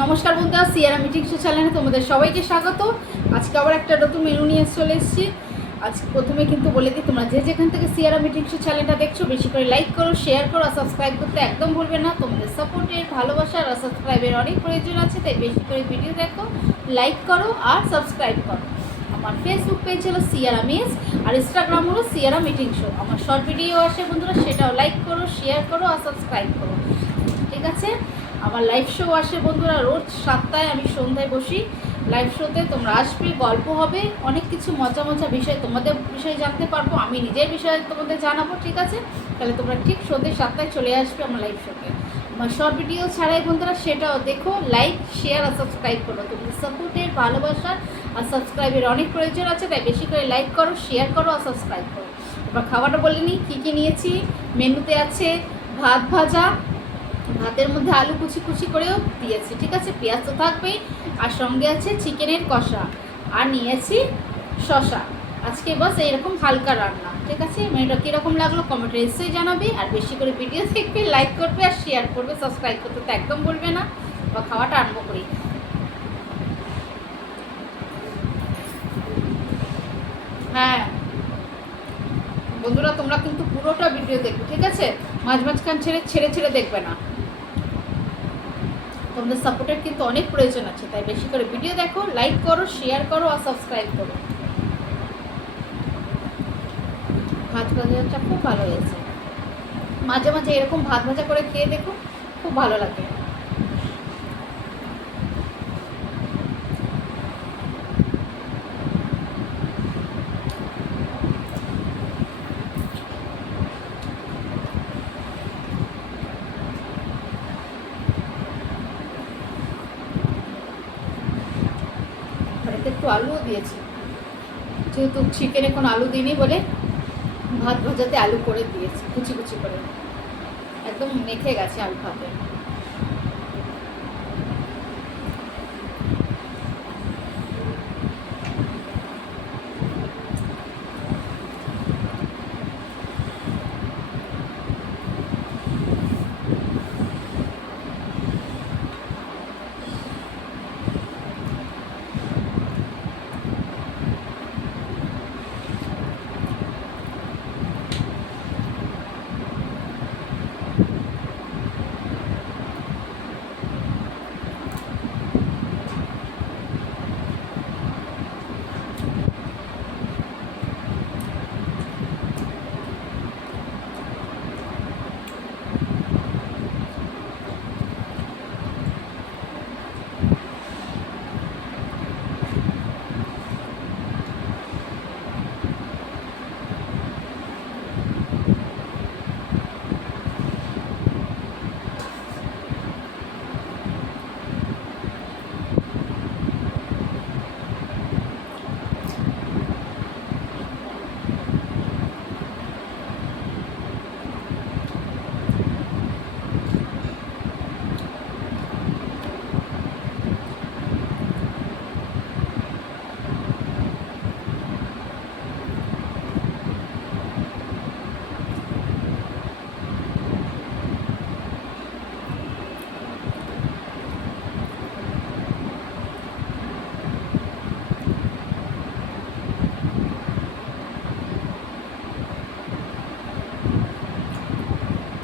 নমস্কার বন্ধুরা, সিয়ারা মিটিং শো চ্যানেলে তোমাদের সবাইকে স্বাগত। আজকে আবার একটা নতুন মেনু নিয়ে চলে এসেছি। আজকে প্রথমে কিন্তু বলে দিই, তোমরা যে যেখান থেকে সিয়ারা মিটিং শো চ্যানেলটা দেখছো বেশি করে লাইক করো, শেয়ার করো আর সাবস্ক্রাইব করতে একদম ভুলবে না। তোমাদের সাপোর্টের, ভালোবাসার আর সাবস্ক্রাইবের অনেক প্রয়োজন আছে, তাই বেশি করে ভিডিও দেখো, লাইক করো আর সাবস্ক্রাইব করো। আমার ফেসবুক পেজ হলো সিয়ারা মিস আর ইনস্টাগ্রাম হলো সিয়ারা মিটিং শো। আমার শর্ট ভিডিও আসে বন্ধুরা, সেটাও লাইক করো, শেয়ার করো আর সাবস্ক্রাইব করো, ঠিক আছে? আমার লাইভ শো আসে বন্ধুরা রোজ 7টায়, আমি সন্ধ্যায় বসি। লাইভ শোতে তোমরা আসবে, গল্প হবে, অনেক কিছু মজা মজা বিষয় তোমাদের বিষয়ে জানতে পারবো, আমি নিজের বিষয়ে তোমাদের জানাবো, ঠিক আছে? তাহলে তোমরা ঠিক সন্ধ্যে 7টায় চলে আসবে আমার লাইভ শোতে। আমার শর্ট ভিডিও ছাড়াই বন্ধুরা, সেটাও দেখো, লাইক শেয়ার আর সাবস্ক্রাইব করো। তোমাদের সাপোর্টের, ভালোবাসার আর সাবস্ক্রাইবের অনেক প্রয়োজন আছে, তাই বেশি করে লাইক করো, শেয়ার করো আর সাবস্ক্রাইব করো। এবার খাবারটা বলে নিই কী কী নিয়েছি। মেনুতে আছে ভাত ভাজা, ভাতের মধ্যে আলু কুচি কুচি করেও দিয়েছি, ঠিক আছে? পেঁয়াজ তো থাকবেই, আর সঙ্গে আছে চিকেনের কষা, আর নিয়েছি শশা। আজকে বাস এইরকম হালকা রান্না, ঠিক আছে? মেনুটা কীরকম লাগলো কমেন্টে নিশ্চয়ই জানাবে, আর বেশি করে ভিডিও দেখবে, লাইক করবে আর শেয়ার করবে, সাবস্ক্রাইব করতে তো একদম বলবে না। বা খাওয়াটা আরম্ভ করি। হ্যাঁ বন্ধুরা, তোমরা কিন্তু পুরোটা ভিডিও দেখবে, ঠিক আছে? মাঝখান ছেড়ে ছেড়ে ছেড়ে দেখবে না। তোমাদের সাপোর্টের কিন্তু অনেক প্রয়োজন আছে, তাই বেশি করে ভিডিও দেখো, লাইক করো, শেয়ার করো আর সাবস্ক্রাইব করো। ভাত ভাজাটা খুব ভালো হয়েছে। মাঝে মাঝে এরকম ভাত ভাজা করে খেয়ে দেখো, খুব ভালো লাগে। বাড়িতে একটু আলুও দিয়েছি, যেহেতু চিকেনে কোনো আলু দিইনি বলে ভাত ভাজাতে আলু করে দিয়েছি কুচি কুচি করে, একদম মেখে গেছে আলু ভাতে।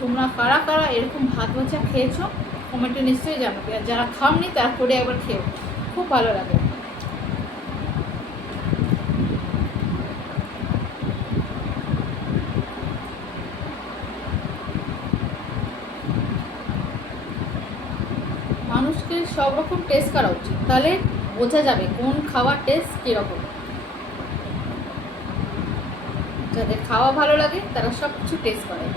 তোমরা কারা কারা এরকম ভাত ভাজা খেয়েছো কমেন্টে নিশ্চয়ই জানাবে, আর যারা খাওনি তারা করে একবার খেও, খুব ভালো লাগে। মানুষকে সব রকম টেস্ট করা উচিত, তাহলে বোঝা যাবে কোন খাওয়ার টেস্ট কীরকম। যাদের খাওয়া ভালো লাগে তারা সব কিছু টেস্ট করে।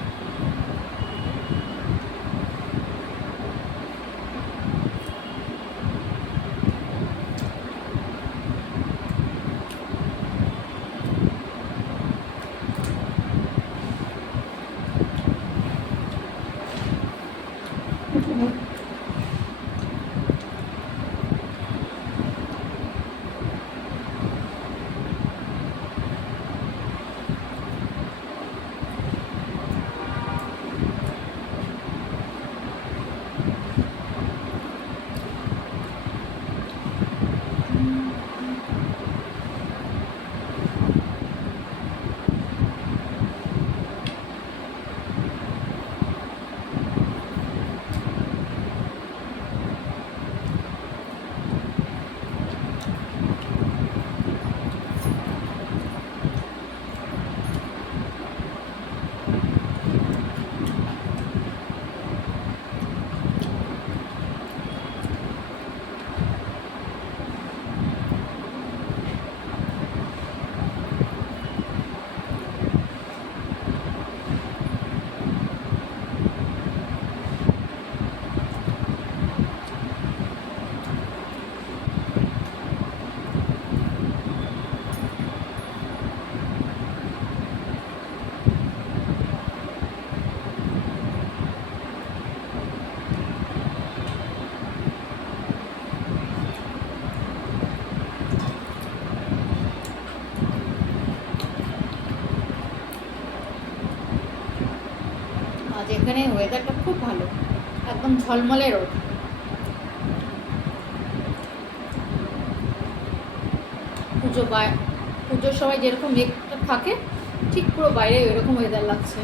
এখানে ওয়েদারটা খুব ভালো, একদম ঝলমলে রোদ। পুজোর সময় যেরকম মেঘটা থাকে ঠিক পুরো বাইরে ওইরকম ওয়েদার লাগছে।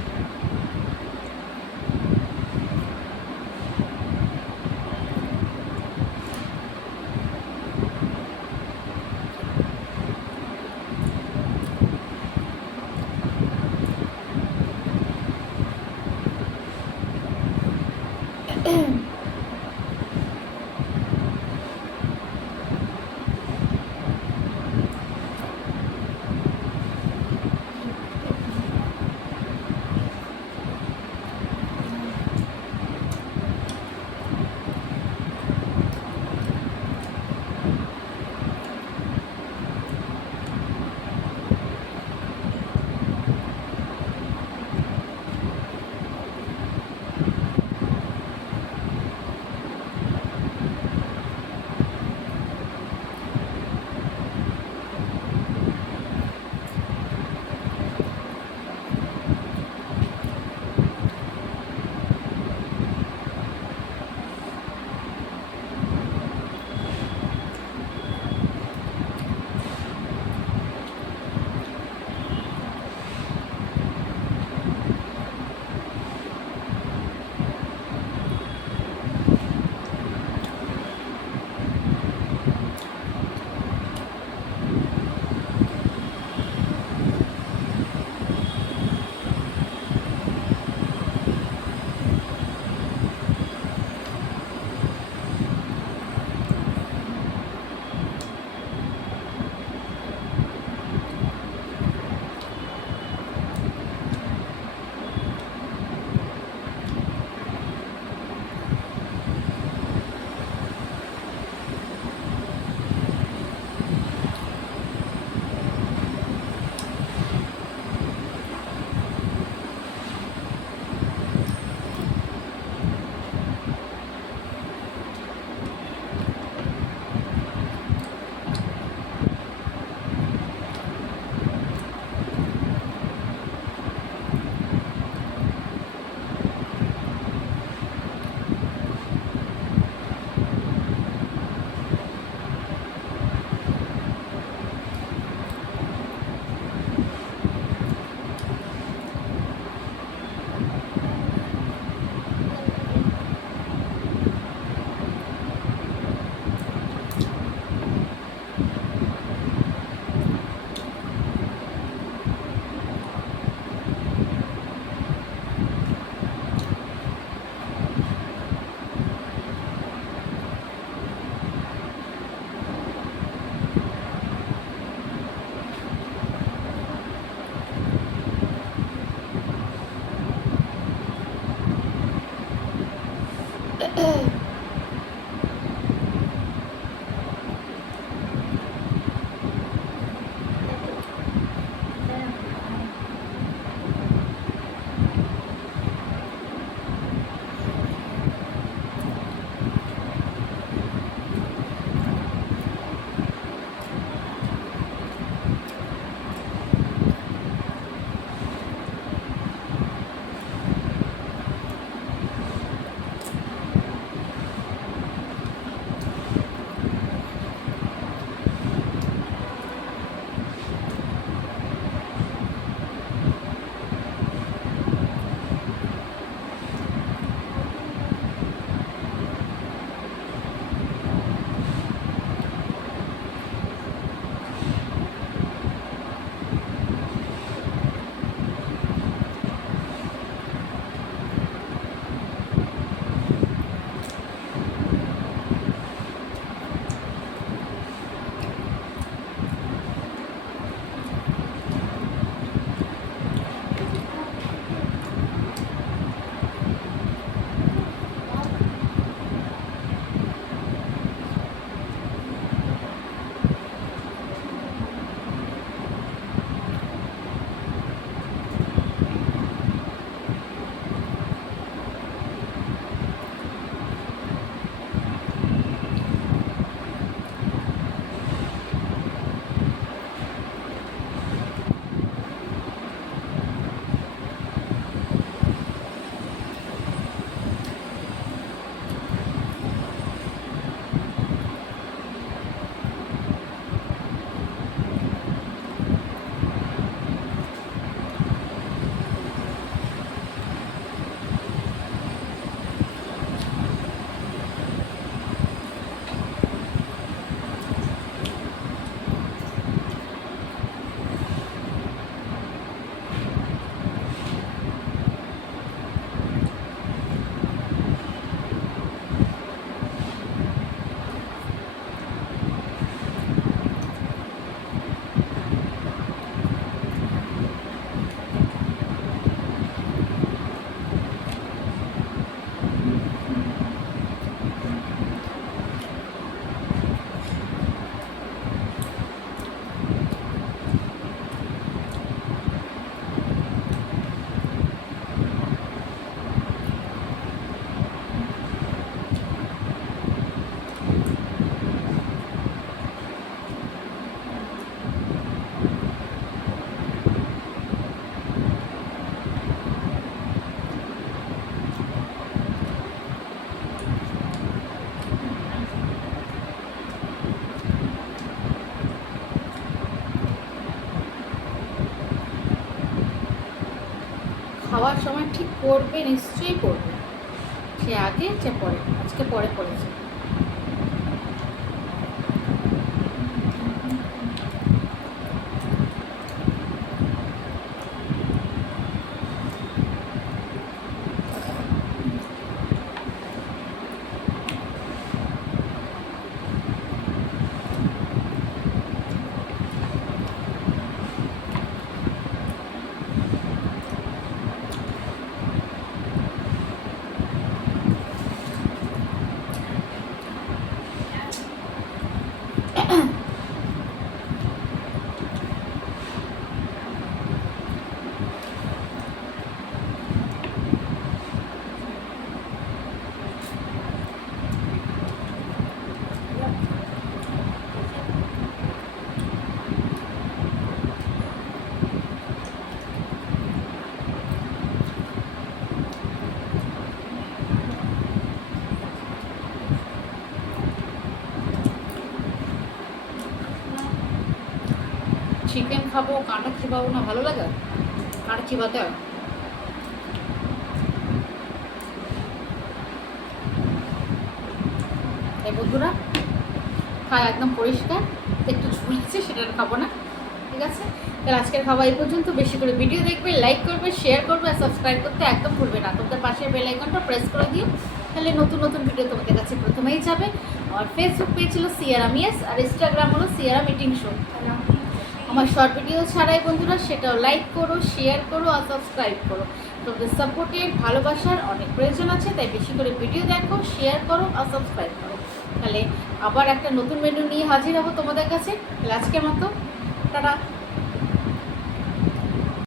খাওয়ার সময় ঠিক পড়বে, নিশ্চয়ই পড়বে, সে আগে সে পরে, আজকে পরে পড়েছে। চিকেন খাবো, কাঁটা চিবাবো না, ভালো লাগে? কাঁটা চিবাতে হয়। এই বন্ধুরা খাওয়া একদম পরিষ্কার, একটু ঝুলছে, সেটা আর খাবো না, ঠিক আছে? তাহলে আজকের খাওয়া এই পর্যন্ত। বেশি করে ভিডিও দেখবে, লাইক করবে, শেয়ার করবে আর সাবস্ক্রাইব করতে একদম ভুলবে না। তোমাদের পাশের বেল আইকনটা প্রেস করে দিও, তাহলে নতুন নতুন ভিডিও তোমাদের কাছে প্রথমেই যাবে। আমার ফেসবুক পেজ ছিল সিয়ারা মিয়াস, আর ইনস্টাগ্রাম হলো সিয়ারা মিটিং শো। আমার শর্ট ভিডিও ছাড়াই বন্ধুরা, সেটাও লাইক করো, শেয়ার করো আর সাবস্ক্রাইব করো। তোমাদের সাপোর্টের, ভালোবাসার অনেক প্রয়োজন আছে, তাই বেশি করে ভিডিও দেখো, শেয়ার করো আর সাবস্ক্রাইব করো। তাহলে আবার একটা নতুন মেনু নিয়ে হাজির হবো তোমাদের কাছে। তাহলে আজকের মতো টাটা।